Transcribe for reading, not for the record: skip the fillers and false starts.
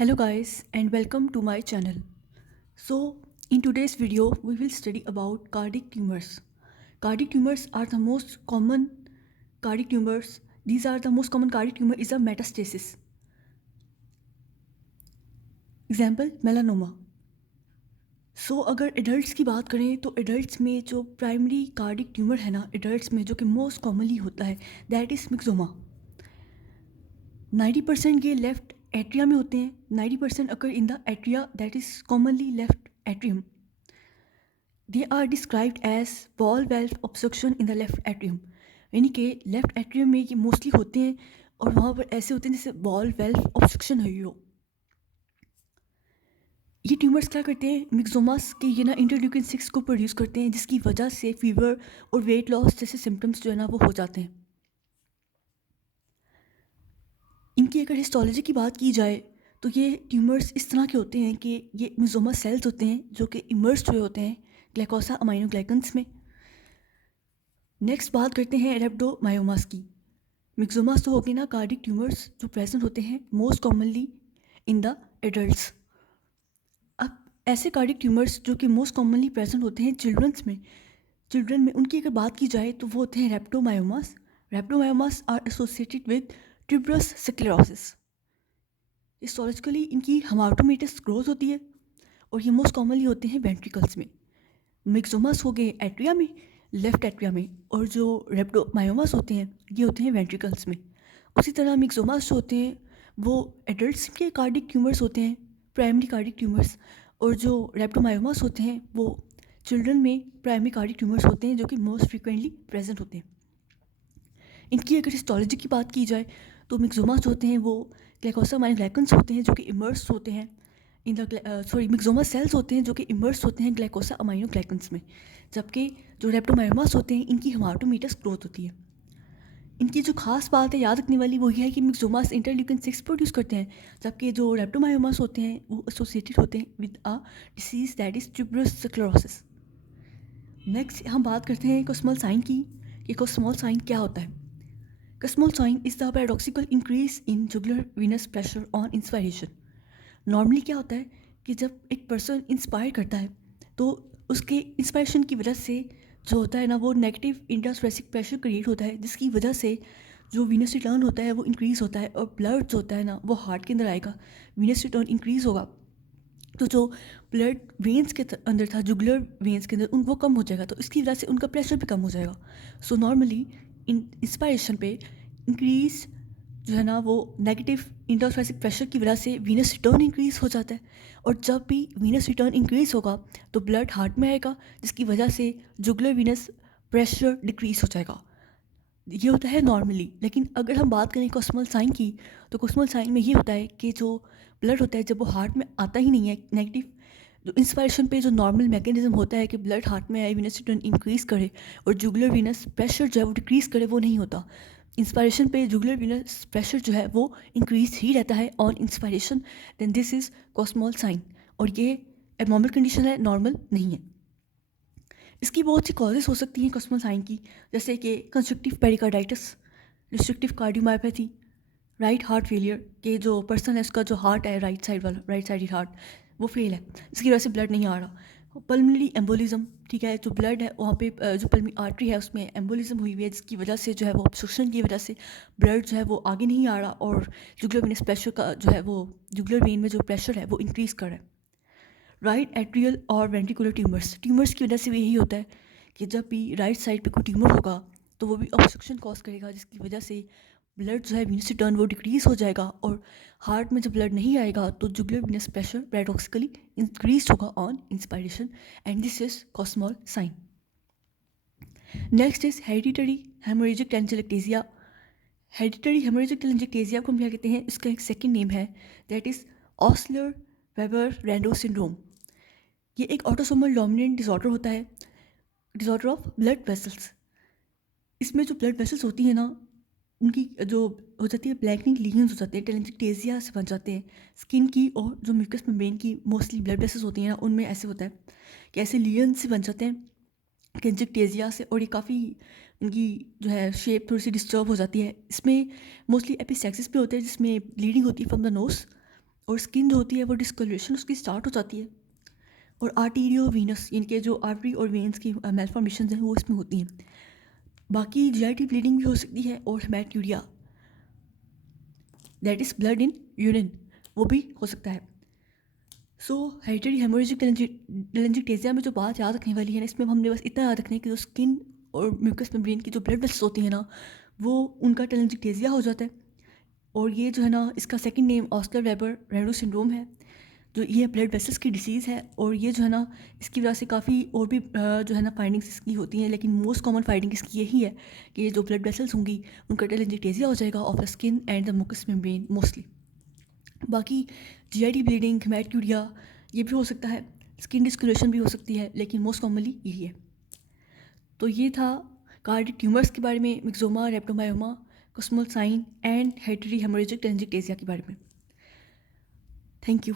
Hello guys and welcome to my channel. So in today's video we will study about cardiac tumors. Cardiac tumors are the most common cardiac tumors. These are the most common cardiac tumor is a metastasis. Example melanoma. सो अगर adults की बात करें तो adults में जो primary cardiac tumour है ना adults में जो कि मोस्ट कॉमनली होता है दैट इज़ मिक्सोमा. 90% ये लेफ्ट एट्रिया में होते हैं. 90% अगर in the atria that is commonly left atrium. They are described as ball valve obstruction in the left atrium. यानी कि लेफ्ट एट्रियम में ये मोस्टली होते हैं और वहाँ पर ऐसे होते हैं जैसे वॉल वेल्व ऑब्स्ट्रक्शन हुई हो. ये ट्यूमर्स क्या करते हैं मिक्सोमास के ये ना इंटरल्यूकिन 6 को प्रोड्यूस करते हैं जिसकी वजह से फीवर और वेट लॉस जैसे सिम्टम्स जो है ना वो हो जाते हैं. इनकी अगर हिस्टोलॉजी की बात की जाए तो ये ट्यूमर्स इस तरह के होते हैं कि ये मिक्सोमा सेल्स होते हैं जो कि इमर्ज हुए होते हैं ग्लाइकोसा अमाइनोग्लाइकन्स में. नेक्स्ट बात करते हैं रेप्टोमायोमास की. मिक्सोमास तो हो गए ना कार्डिक ट्यूमर्स जो प्रेजेंट होते हैं most commonly in the adults. अब ऐसे कार्डिक ट्यूमर्स जो कि मोस्ट कॉमनली प्रेजेंट होते हैं चिल्ड्रन में उनकी अगर बात की जाए तो वो होते हैं rhabdomyomas. Rhabdomyomas are associated with tuberous sclerosis. Historically इनकी हमाटोमेटस ग्रोथ होती है और ये मोस्ट कॉमनली होते हैं वेंट्रिकल्स में. मिक्सोमास हो गए एट्रिया में लेफ्ट एट्रिया में और जो रेप्टोमायोमास होते हैं ये होते हैं वेंट्रिकल्स में. उसी तरह मिक्सोमास जो होते हैं वो एडल्ट्स के कार्डिक ट्यूमर्स होते हैं प्राइमरी कार्डिक ट्यूमर्स और जो रेप्टोमायोमास होते हैं वो चिल्ड्रन में प्राइमरी कार्डिक ट्यूमर्स होते हैं जो कि मोस्ट फ्रिक्वेंटली प्रेजेंट होते हैं. इनकी अगर हिस्टोलॉजी की बात की जाए तो मिक्सोमास होते हैं वो ग्लाइकोसा अमाइनोग्लाइकन्स होते हैं जो कि इमर्स होते हैं इन द मिक्सोमा सेल्स होते हैं जो कि इमर्स होते हैं ग्लाइकोसा अमाइनोग्लाइकन्स में. जबकि जो रेप्टोमायोमास होते हैं इनकी हमाटोमेटस ग्रोथ होती है. इनकी जो खास बात है याद रखने वाली वो ये है कि मिक्सोमास इंटरल्यूकिन 6 प्रोड्यूस करते हैं जबकि जो रेप्टोमायोमास होते हैं वो एसोसिएटेड होते हैं with a disease that is tuberous sclerosis. Next हम बात करते हैं कोस्मल साइन की कि कोस्मल साइन क्या होता है. Kussmaul sign is the paradoxical increase in jugular venous pressure on inspiration. Normally क्या होता है कि जब एक पर्सन इंस्पायर करता है तो उसके इंस्पायरेशन की वजह से जो होता है ना वो नेगेटिव इंट्राथोरेसिक प्रेशर क्रिएट होता है जिसकी वजह से जो वीनस रिटर्न होता है वो इंक्रीज़ होता है और ब्लड जो होता है ना वो हार्ट के अंदर आएगा. वीनस रिटर्न इंक्रीज़ होगा तो जो ब्लड वेंस के अंदर था जुगुलर वेंस के अंदर उन वो कम हो जाएगा तो इसकी वजह से उनका प्रेशर भी कम हो जाएगा. सो नॉर्मली इंस्पायरेशन पे इंक्रीज़ जो है ना वो नेगेटिव इंट्राथोरेसिक प्रेशर की वजह से वीनस रिटर्न इंक्रीज़ हो जाता है और जब भी वीनस रिटर्न इंक्रीज़ होगा तो ब्लड हार्ट में आएगा जिसकी वजह से जुगुलर वीनस प्रेशर डिक्रीज़ हो जाएगा. ये होता है नॉर्मली. लेकिन अगर हम बात करें कोस्मल साइन की तो कोस्मल साइन में ये होता है कि जो ब्लड होता है जब वो हार्ट में आता ही नहीं है नेगेटिव जो इंस्पायरेशन पे जो नॉर्मल मैकेनिज्म होता है कि ब्लड हार्ट में आए वीनस रिटर्न इंक्रीज़ करे और जुगुलर वीनस प्रेशर जो है वो डिक्रीज़ करे वो नहीं होता. इंस्पायरेशन पे जुगुलर वीनस प्रेशर जो है वो इंक्रीज ही रहता है on inspiration. Then this is Kussmaul sign और ये एबनॉर्मल कंडीशन है नॉर्मल नहीं है. इसकी बहुत सी कॉजेज़ हो सकती हैं कोस्मल साइन की जैसे कि constructive pericarditis, restrictive cardiomyopathy, right heart failure के जो पर्सन है उसका जो हार्ट है राइट साइड वाला राइट साइड हार्ट वो फेल है इसकी वजह से ब्लड नहीं आ रहा. पल्मोनरी एम्बोलिज्म ठीक है जो ब्लड है वहाँ पे जो पल्मोनरी आर्टरी है उसमें एम्बोलिज्म हुई हुई है जिसकी वजह से जो है वो ऑब्स्ट्रक्शन की वजह से ब्लड जो है वो आगे नहीं आ रहा और जुगुलर वेनस प्रेशर का जो है वो जुगुलर वेन में जो प्रेशर है वो इंक्रीज़ कर रहा है. राइट एट्रियल और वेंट्रिकुलर ट्यूमर्स की वजह से भी यही होता है कि जब भी राइट साइड पे कोई ट्यूमर होगा तो वो भी ऑब्स्ट्रक्शन कॉज करेगा जिसकी वजह से ब्लड जो है वीनस रिटर्न वो डिक्रीज़ हो जाएगा और हार्ट में जब ब्लड नहीं आएगा तो jugular venous pressure paradoxically increase होगा on inspiration and this is Kussmaul sign. Next is hereditary haemorrhagic telangiectasia. Hereditary haemorrhagic telangiectasia को हम क्या कहते हैं इसका एक सेकेंड नेम है that is Osler Weber Rendu syndrome. ये एक ऑटोसोमल डोमिनेंट डिसऑर्डर होता है डिसऑर्डर ऑफ ब्लड वेसल्स. इसमें जो ब्लड वेसल्स होती हैं ना उनकी जो हो जाती है ब्लैकनिंग लीजन्स हो जाते हैं टेलेंजिक्टेजिया से बन जाते हैं. स्किन की और जो म्यूकस मेम्ब्रेन की मोस्टली ब्लड वेसल्स होती हैं ना उनमें ऐसे होता है कि ऐसे लीजन से बन जाते हैं टेलेंजिक्टेजिया से और ये काफ़ी इनकी जो है शेप थोड़ी सी डिस्टर्ब हो जाती है. इसमें मोस्टली एपिस्टैक्सिस भी होते हैं जिसमें ब्लीडिंग होती है फ्रॉम द नोज और स्किन जो होती है वो डिस्कलरेशन उसकी स्टार्ट हो जाती है। और आर्टीरियो वीनस यानी कि जो आर्टरी और वेन्स की मेलफॉर्मेशन हैं वो इसमें होती हैं। बाकी जीआईटी ब्लीडिंग भी हो सकती है और haematuria that is blood in urine वो भी हो सकता है। सो हेरिडिटरी हेमोरेजिक टेलेंजिकटेसिया में जो बात याद रखने वाली है ना, इसमें हमने बस इतना याद रखना है कि जो स्किन और म्यूकस मेम्ब्रेन की जो ब्लड वेसल्स होती हैं ना, वो उनका टेलेंजिकटेसिया हो जाता है। और ये जो है ना, इसका second name Oscar weber Renu syndrome है, जो ये ब्लड वेसल्स की डिसीज़ है। और ये जो है ना, इसकी वजह से काफ़ी और भी जो है ना फाइंडिंग्स इसकी होती हैं, लेकिन मोस्ट कॉमन फाइंडिंग इसकी यही है कि ये जो ब्लड वेसल्स होंगी उनका टेलेंजिकटेसिया हो जाएगा of the skin and the mucous membrane mostly. बाकी जीआईटी ब्लीडिंग, हेमैटूरिया ये भी हो सकता है, स्किन डिस्कलरेशन भी हो सकती है, लेकिन मोस्ट कॉमनली यही है। तो ये था कार्डिक ट्यूमर्स के बारे में, मिक्सोमा, रेप्टोमायोमा, कस्मोल साइन एंड हेरिडिटरी हेमोरेजिक टेलेंजिकटेसिया के बारे में। Thank you.